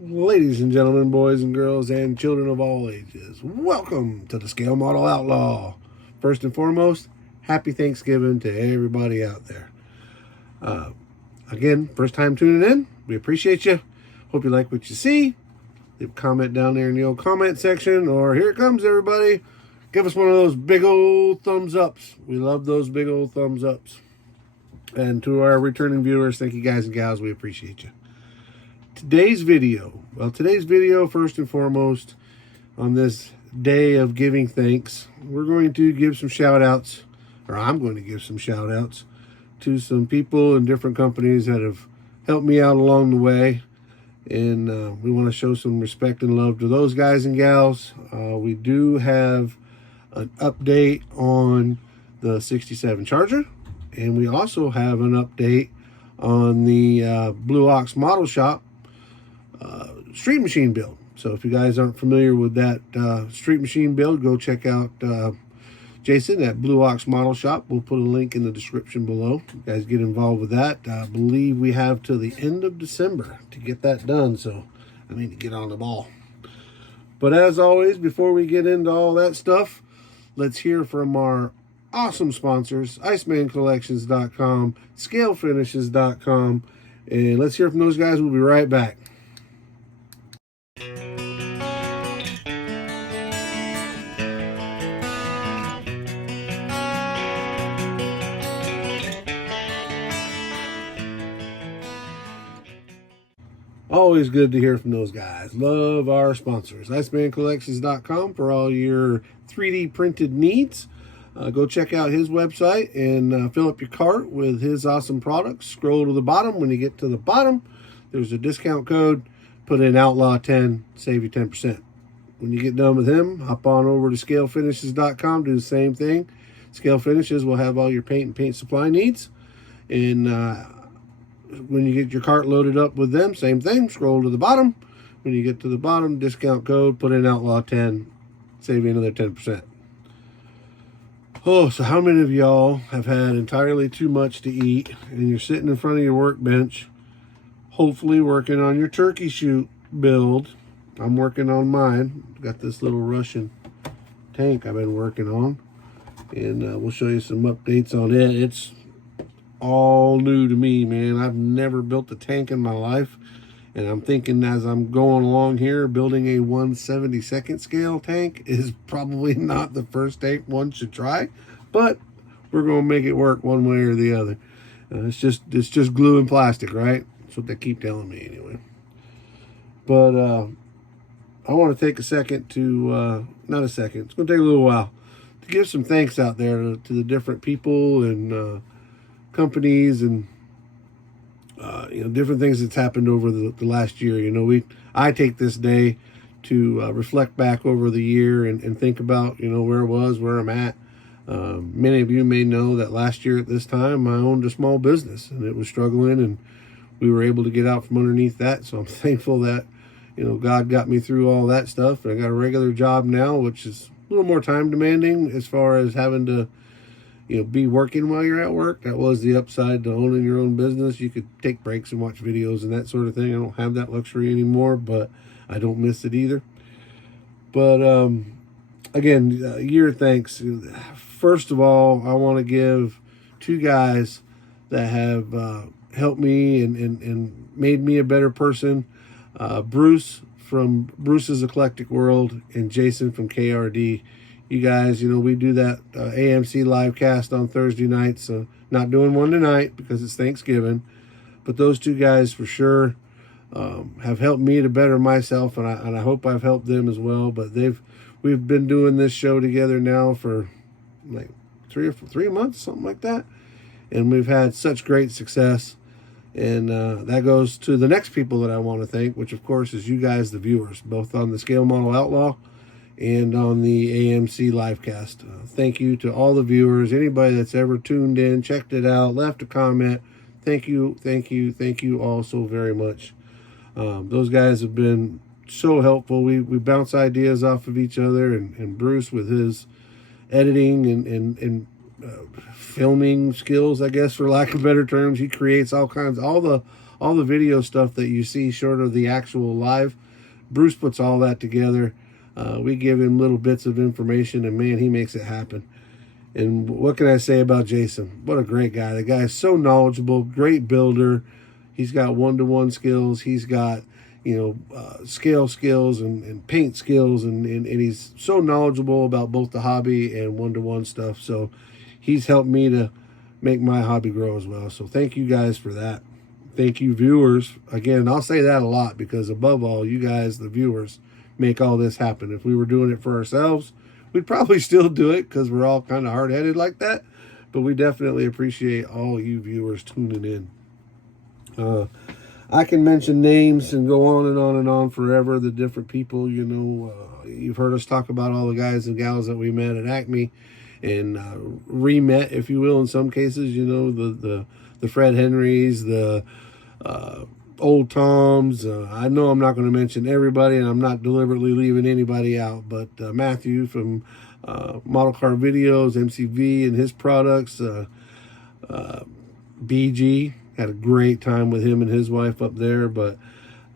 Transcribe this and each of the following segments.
Ladies and gentlemen, boys and girls, and children of all ages, welcome to the Scale Model Outlaw. First and foremost, happy Thanksgiving to everybody out there. Uh, Again, first time tuning in, we appreciate you. Hope you like what you see. Leave a comment down there in the old comment section, or here it comes, everybody. Give us one of those big old thumbs ups. We love those big old thumbs ups. And to our returning viewers, thank you guys and gals. We appreciate you. Today's video, first and foremost, on this day of giving thanks, we're going to give some shout outs, or I'm going to give some shout outs to some people and different companies that have helped me out along the way. And we want to show some respect and love to those guys and gals. We do have an update on the 67 Charger, and we also have an update on the Blue Ox Model Shop street machine build. So if you guys aren't familiar with that street machine build, go check out Jason at Blue Ox Model Shop. We'll put a link in the description below. You guys get involved with that. I believe we have till the end of December to get that done, so I need to get on the ball. But as always, before we get into all that stuff, let's hear from our awesome sponsors, IcemanCollections.com, ScaleFinishes.com, and let's hear from those guys. We'll be right back. Always good to hear from those guys. Love our sponsors. IcemanCollections.com for all your 3D printed needs. Go check out his website and fill up your cart with his awesome products. Scroll to the bottom. When you get to the bottom, there's a discount code. Put in Outlaw10, save you 10%. When you get done with him, hop on over to ScaleFinishes.com. Do the same thing. Scale Finishes will have all your paint and paint supply needs. And when you get your cart loaded up with them, same thing, scroll to the bottom. When you get to the bottom, discount code, put in Outlaw 10, save you another 10%. Oh, so how many of y'all have had entirely too much to eat and you're sitting in front of your workbench, hopefully working on your turkey shoot build? I'm working on mine. Got this little Russian tank I've been working on, and we'll show you some updates on it. It's all new to me, man. I've never built a tank in my life, and I'm thinking as I'm going along here, building a 1/72nd scale tank is probably not the first tank one should try, but we're gonna make it work one way or the other. It's just glue and plastic, right? That's what they keep telling me anyway. But I want to take a second to not a second, it's gonna take a little while to give some thanks out there to the different people and companies and different things that's happened over the last year. I take this day to reflect back over the year and think about where I was, where I'm at. Many of you may know that last year at this time I owned a small business and it was struggling, and we were able to get out from underneath that. So I'm thankful that God got me through all that stuff, and I got a regular job now, which is a little more time demanding as far as having to be working while you're at work. That was the upside to owning your own business. You could take breaks and watch videos and that sort of thing. I don't have that luxury anymore, but I don't miss it either. But again, year thanks. First of all, I want to give two guys that have helped me and made me a better person. Bruce from Bruce's Eclectic World and Jason from KRD. You guys, we do that AMC live cast on Thursday nights. So not doing one tonight because it's Thanksgiving. But those two guys for sure have helped me to better myself, and I hope I've helped them as well. But we've been doing this show together now for like 3 months, something like that. And we've had such great success. And that goes to the next people that I want to thank, which of course is you guys, the viewers, both on the Scale Model Outlaw and on the AMC livecast. Thank you to all the viewers, anybody that's ever tuned in, checked it out, left a comment. Thank you all so very much. Those guys have been so helpful. We bounce ideas off of each other, and Bruce with his editing and filming skills, I guess, for lack of better terms. He creates all all the video stuff that you see short of the actual live, Bruce puts all that together. We give him little bits of information, and man, he makes it happen. And what can I say about Jason? What a great guy. The guy is so knowledgeable, great builder. He's got one-to-one skills. He's got, scale skills and paint skills. And he's so knowledgeable about both the hobby and one-to-one stuff. So he's helped me to make my hobby grow as well. So thank you guys for that. Thank you, viewers. Again, I'll say that a lot because above all, you guys, the viewers, make all this happen. If we were doing it for ourselves, we'd probably still do it because we're all kind of hard-headed like that. But we definitely appreciate all you viewers tuning in. I can mention names and go on and on and on forever. The different people, you've heard us talk about all the guys and gals that we met at Acme and re-met, if you will, in some cases. The Fred Henrys, the Old Toms. I know I'm not going to mention everybody, and I'm not deliberately leaving anybody out, but Matthew from Model Car Videos, MCV, and his products. BG, had a great time with him and his wife up there, but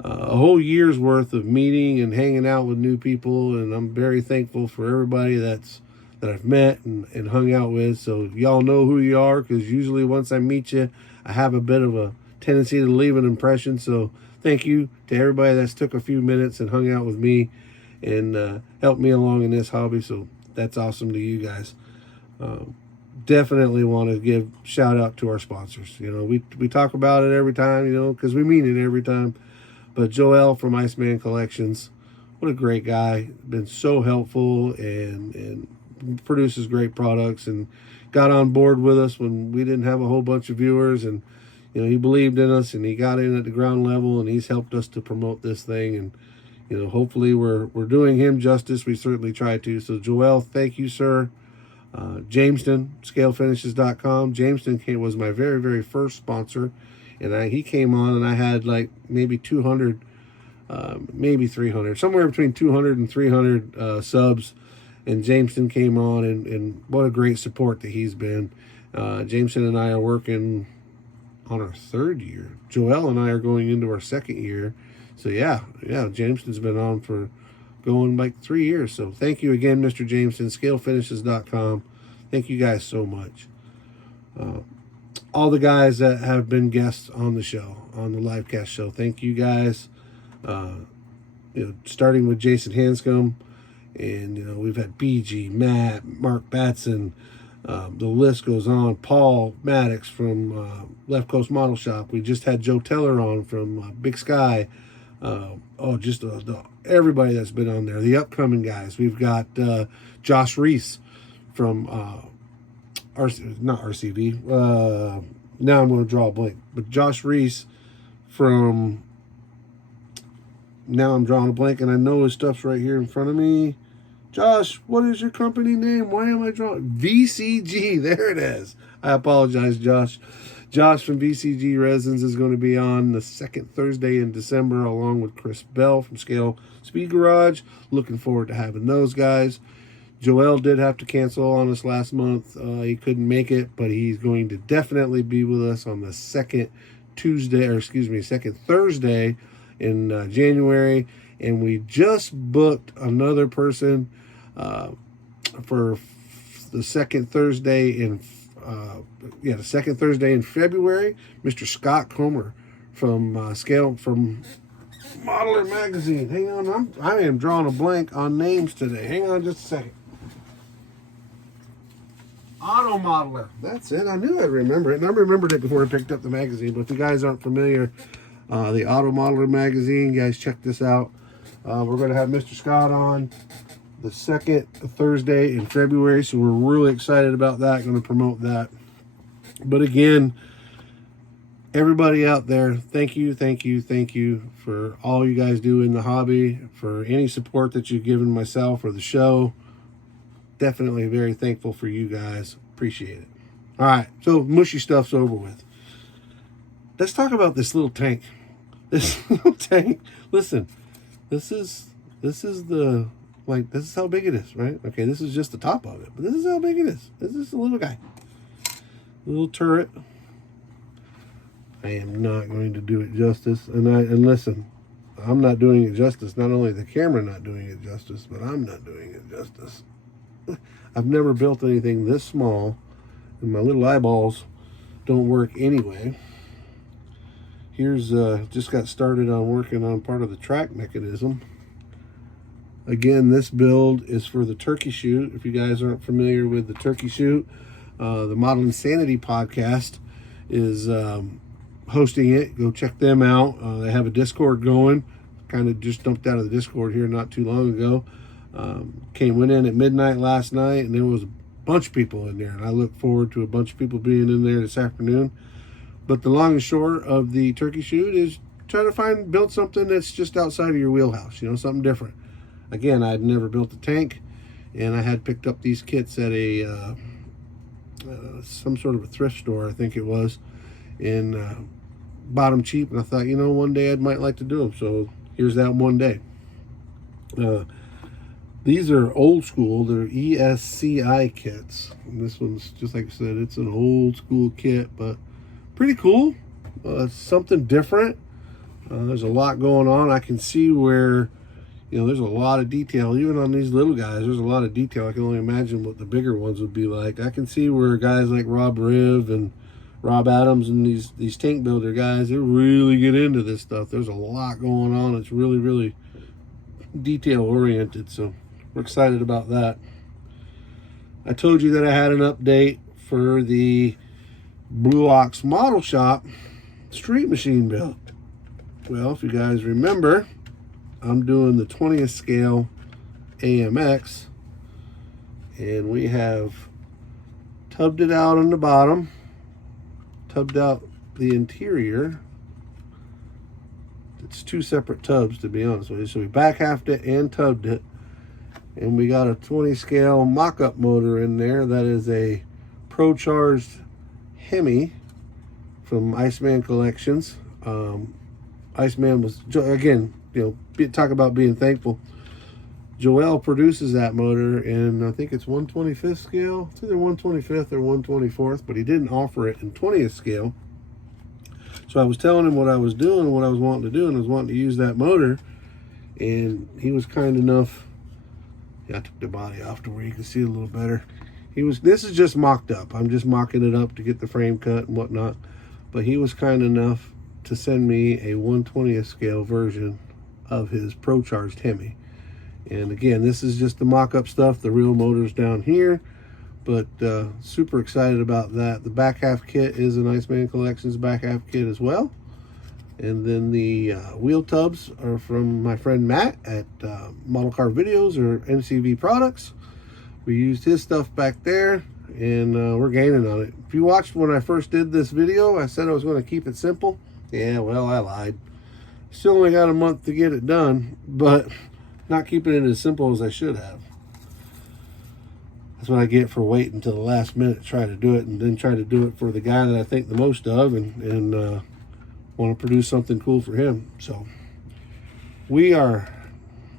a whole year's worth of meeting and hanging out with new people, and I'm very thankful for everybody that I've met and hung out with. So y'all know who you are, because usually once I meet you, I have a bit of a tendency to leave an impression. So thank you to everybody that's took a few minutes and hung out with me and helped me along in this hobby. So that's awesome to you guys. Definitely want to give shout out to our sponsors. We talk about it every time, because we mean it every time. But Joel from Iceman Collections, what a great guy. Been so helpful and produces great products, and got on board with us when we didn't have a whole bunch of viewers, and he believed in us, and he got in at the ground level, and he's helped us to promote this thing. And hopefully we're doing him justice. We certainly try to. So Joel, thank you, sir. Jameson, scalefinishes.com. Jameson was my very, very first sponsor, and he came on, and I had like maybe 200, maybe 300, somewhere between 200 and 300 subs. And Jameson came on, and what a great support that he's been. Jameson and I are working on our 3rd year. Joel and I are going into our 2nd year. So yeah, Jameson's been on for going like 3 years. So thank you again, Mr. Jameson, scalefinishes.com. Thank you guys so much. All the guys that have been guests on the show, on the live cast show, thank you guys. Starting with Jason Hanscom, and we've had BG, Matt, Mark Batson, the list goes on. Paul Maddox from Left Coast Model Shop. We just had Joe Teller on from Big Sky. Everybody that's been on there. The upcoming guys. We've got Josh Reese from not RCV. Now I'm going to draw a blank. But Josh Reese from... Now I'm drawing a blank, and I know his stuff's right here in front of me. Josh, what is your company name? Why am I drawing? VCG. There it is. I apologize, Josh. Josh from VCG Resins is going to be on the 2nd Thursday in December, along with Chris Bell from Scale Speed Garage. Looking forward to having those guys. Joel did have to cancel on us last month. He couldn't make it, but he's going to definitely be with us on the 2nd Thursday in January. And we just booked another person for the second Thursday in February. Mr. Scott Comer from Modeler Magazine. Hang on, I am drawing a blank on names today. Hang on just a second. Auto Modeler. That's it. I knew I'd remember it. And I remembered it before I picked up the magazine. But if you guys aren't familiar, the Auto Modeler Magazine, guys, check this out. We're going to have Mr. Scott on the 2nd Thursday in February. So we're really excited about that. Going to promote that. But again, everybody out there, thank you for all you guys do in the hobby, for any support that you've given myself or the show. Definitely very thankful for you guys. Appreciate it. All right, so mushy stuff's over with. Let's talk about this little tank. This little tank. Listen, this is how big it is, right? Okay, this is just the top of it, but this is how big it is. This is a little guy, a little turret. I am not going to do it justice. And listen, I'm not doing it justice. Not only the camera not doing it justice, but I'm not doing it justice. I've never built anything this small, and my little eyeballs don't work anyway. Here's just got started on working on part of the track mechanism. Again, this build is for the turkey shoot. If you guys aren't familiar with the turkey shoot, the Model Insanity podcast is hosting it. Go check them out. They have a Discord going. Kind of just dumped out of the Discord here not too long ago. Went in at midnight last night, and there was a bunch of people in there, and I look forward to a bunch of people being in there this afternoon. But the long and short of the turkey shoot is try to build something that's just outside of your wheelhouse, something different. Again, I'd never built a tank, and I had picked up these kits at a some sort of a thrift store, I think it was, and bought them cheap, and I thought, one day I might like to do them, so here's that one day. These are old school. They're ESCI kits, and this one's, just like I said, it's an old school kit, but pretty cool. Something different. There's a lot going on. I can see where, there's a lot of detail. Even on these little guys, there's a lot of detail. I can only imagine what the bigger ones would be like. I can see where guys like Rob Riv and Rob Adams and these tank builder guys, they really get into this stuff. There's a lot going on. It's really, really detail oriented, so we're excited about that. I told you that I had an update for the Blue Ox Model Shop street machine build. Well, if you guys remember, I'm doing the 20th scale AMX, and we have tubbed it out on the bottom, tubbed out the interior. It's two separate tubs, to be honest with you. So we back halved it and tubbed it, and we got a 20 scale mock-up motor in there. That is a Pro-Charged Hemi from Iceman Collections. Iceman was, again, talk about being thankful. Joel produces that motor, and I think it's 125th scale. It's either 125th or 124th, but he didn't offer it in 20th scale. So I was telling him what I was doing and what I was wanting to do, and I was wanting to use that motor, and he was kind enough. I took the body off to where you can see it a little better. This is just mocked up. I'm just mocking it up to get the frame cut and whatnot. But he was kind enough to send me a 1/20th scale version of his Pro-Charged Hemi. And again, this is just the mock-up stuff. The real motor's down here. But super excited about that. The back half kit is an Iceman Collections back half kit as well. And then the wheel tubs are from my friend Matt at Model Car Videos, or MCV Products. We used his stuff back there, and we're gaining on it. If you watched when I first did this video, I said I was going to keep it simple. Yeah, well, I lied. Still only got a month to get it done, but not keeping it as simple as I should have. That's what I get for waiting until the last minute to try to do it, and then try to do it for the guy that I think the most of, and want to produce something cool for him. So we are,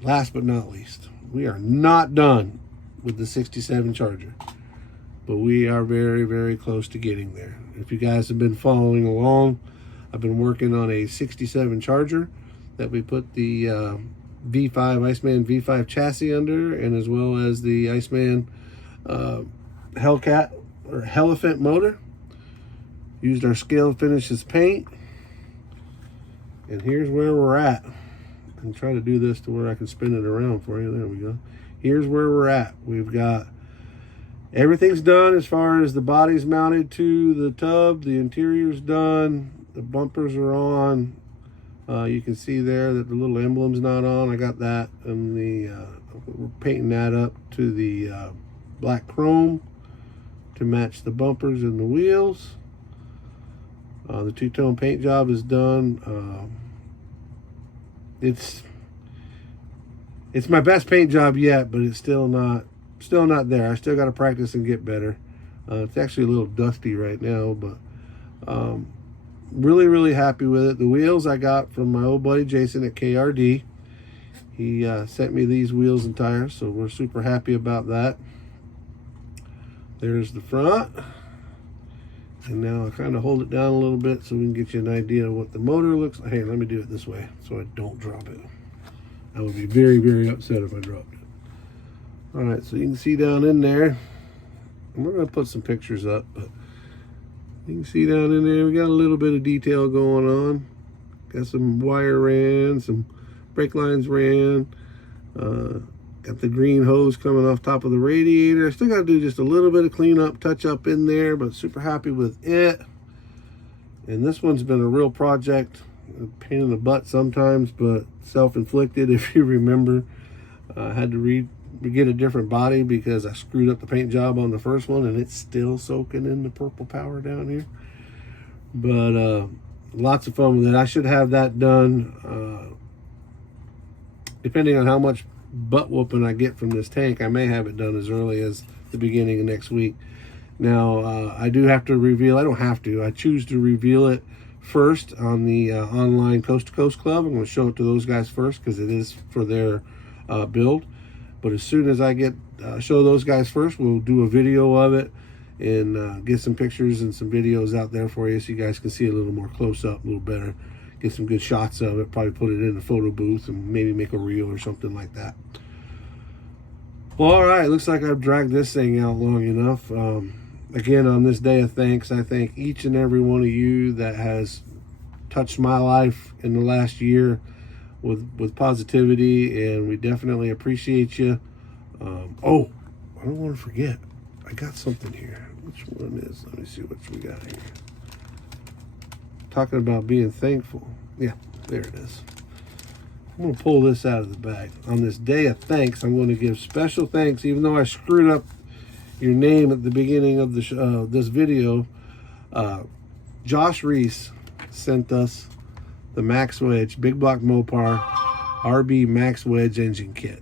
last but not least, we are not done with the 67 Charger, but we are very, very close to getting there. If you guys have been following along, I've been working on a 67 Charger that we put the V5 Iceman V5 chassis under, and as well as the Iceman Hellcat or Hellefant motor. Used our scale finishes paint, and here's where we're at. And try to do this to where I can spin it around for you. There we go. Here's where we're at. We've got everything's done as far as the body's mounted to the tub. The interior's done. The bumpers are on. You can see there that the little emblem's not on. I got that, and we're painting that up to the black chrome to match the bumpers and the wheels. The two-tone paint job is done. It's my best paint job yet, but it's still not there. I still got to practice and get better. It's actually a little dusty right now, but really, really happy with it. The wheels I got from my old buddy Jason at KRD. He sent me these wheels and tires, so we're super happy about that. There's the front. And now I kind of hold it down a little bit so we can get you an idea of what the motor looks like. Hey, let me do it this way so I don't drop it. I would be very, very upset if I dropped it. All right, so you can see down in there, and we're going to put some pictures up, but you can see down in there, we got a little bit of detail going on. Got some wire ran, some brake lines ran. Got the green hose coming off top of the radiator. I still got to do just a little bit of cleanup, touch up in there, but super happy with it. And this one's been a real project. A pain in the butt sometimes, but self-inflicted. If you remember, I had to get a different body because I screwed up the paint job on the first one, and it's still soaking in the purple powder down here. But lots of fun with it. I should have that done. Depending on how much butt whooping I get from this tank, I may have it done as early as the beginning of next week. Now, I do have to reveal, I don't have to, I choose to reveal it first on the online Coast to Coast Club. I'm going to show it to those guys first because it is for their build. But as soon as I get show those guys first, we'll do a video of it and get some pictures and some videos out there for you so you guys can see a little more close up, a little better. Get some good shots of it, probably put it in a photo booth and maybe make a reel or something like that. Well, all right, looks like I've dragged this thing out long enough. Again, on this day of thanks, I thank each and every one of you that has touched my life in the last year with positivity, and we definitely appreciate you. Oh, I don't want to forget, I got something here. Which one is, let me see what we got here. Talking about being thankful. Yeah, there it is. I'm going to pull this out of the bag. On this day of thanks, I'm going to give special thanks, even though I screwed up your name at the beginning of the this video. Josh Reese sent us the Max Wedge Big Block Mopar RB Max Wedge engine kit.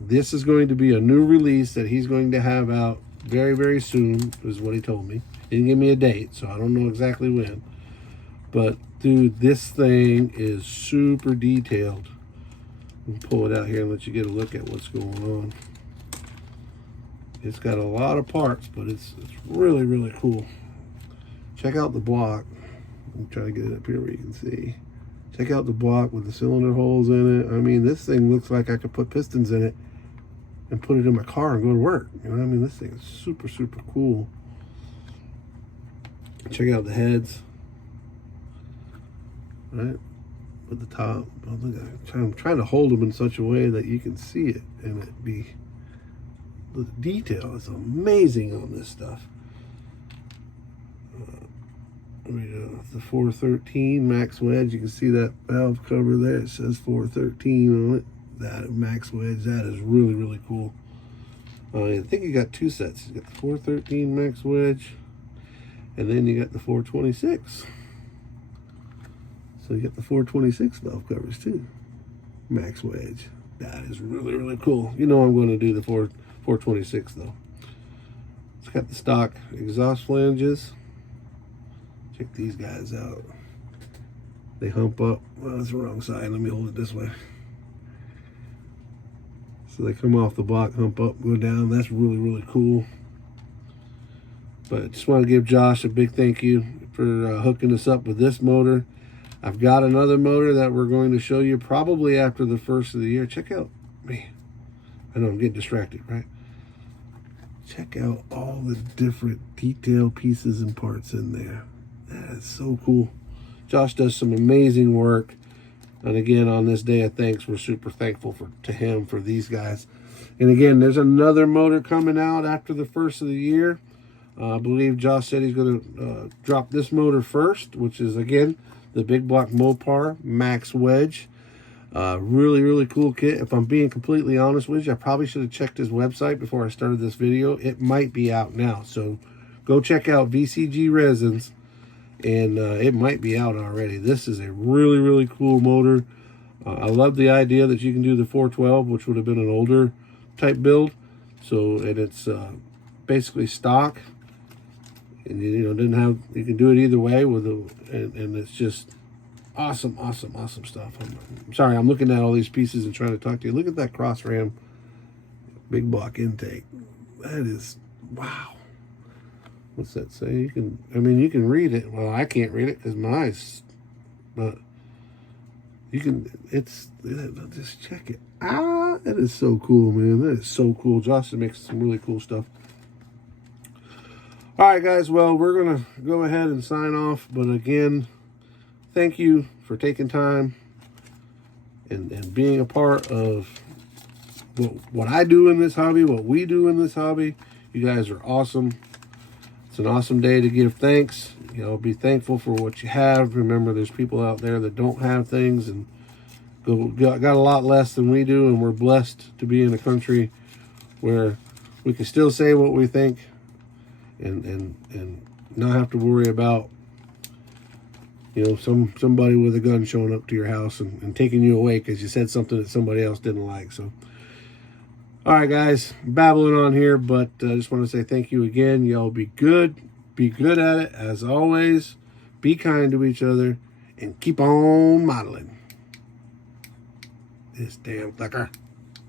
This is going to be a new release that he's going to have out very, very soon, is what he told me. He didn't give me a date, so I don't know exactly when. But dude, this thing is super detailed. I'll pull it out here and let you get a look at what's going on. It's got a lot of parts, but it's really, really cool. Check out the block. I'm trying to get it up here where you can see. Check out the block with the cylinder holes in it. I mean, this thing looks like I could put pistons in it and put it in my car and go to work. You know what I mean? This thing is super, super cool. Check out the heads. Right at the top. I'm trying to hold them in such a way that you can see it and it be, the detail is amazing on this stuff. The 413 Max Wedge, you can see that valve cover there, it says 413 on it. That Max Wedge, that is really, really cool. I think you got two sets. You got the 413 Max Wedge, and then you got the 426. So you get the 426 valve covers too. Max Wedge. That is really, really cool. You know I'm going to do the 426 though. It's got the stock exhaust flanges. Check these guys out. They hump up. Well, that's the wrong side. Let me hold it this way. So they come off the block, hump up, go down. That's really, really cool. But I just want to give Josh a big thank you for hooking us up with this motor. I've got another motor that we're going to show you probably after the first of the year. Check out, man, I know I'm getting distracted, right? Check out all the different detail pieces and parts in there. That is so cool. Josh does some amazing work. And again, on this day of thanks, we're super thankful to him for these guys. And again, there's another motor coming out after the first of the year. I believe Josh said he's going to drop this motor first, which is, again, the Big Block Mopar Max Wedge. Really, really cool kit. If I'm being completely honest with you, I probably should have checked his website before I started this video. It might be out now. So go check out VCG Resins, and it might be out already. This is a really, really cool motor. I love the idea that you can do the 412, which would have been an older type build. So, and it's basically stock. And you can do it either way with and it's just awesome, awesome, awesome stuff. I'm sorry, I'm looking at all these pieces and trying to talk to you. Look at that cross ram Big Block intake. That is, wow. What's that say? You can, I mean, you can read it. Well, I can't read it because my eyes, but you can, it's, just check it. Ah, that is so cool, man. That is so cool. Josh makes some really cool stuff. All right, guys. Well, we're going to go ahead and sign off. But again, thank you for taking time and being a part of what I do in this hobby, what we do in this hobby. You guys are awesome. It's an awesome day to give thanks. You know, be thankful for what you have. Remember, there's people out there that don't have things and got a lot less than we do, and we're blessed to be in a country where we can still say what we think and not have to worry about, you know, somebody with a gun showing up to your house and taking you away because you said something that somebody else didn't like. So, all right, guys, babbling on here, but I just want to say thank you again. Y'all be good at it as always. Be kind to each other and keep on modeling. This damn clicker.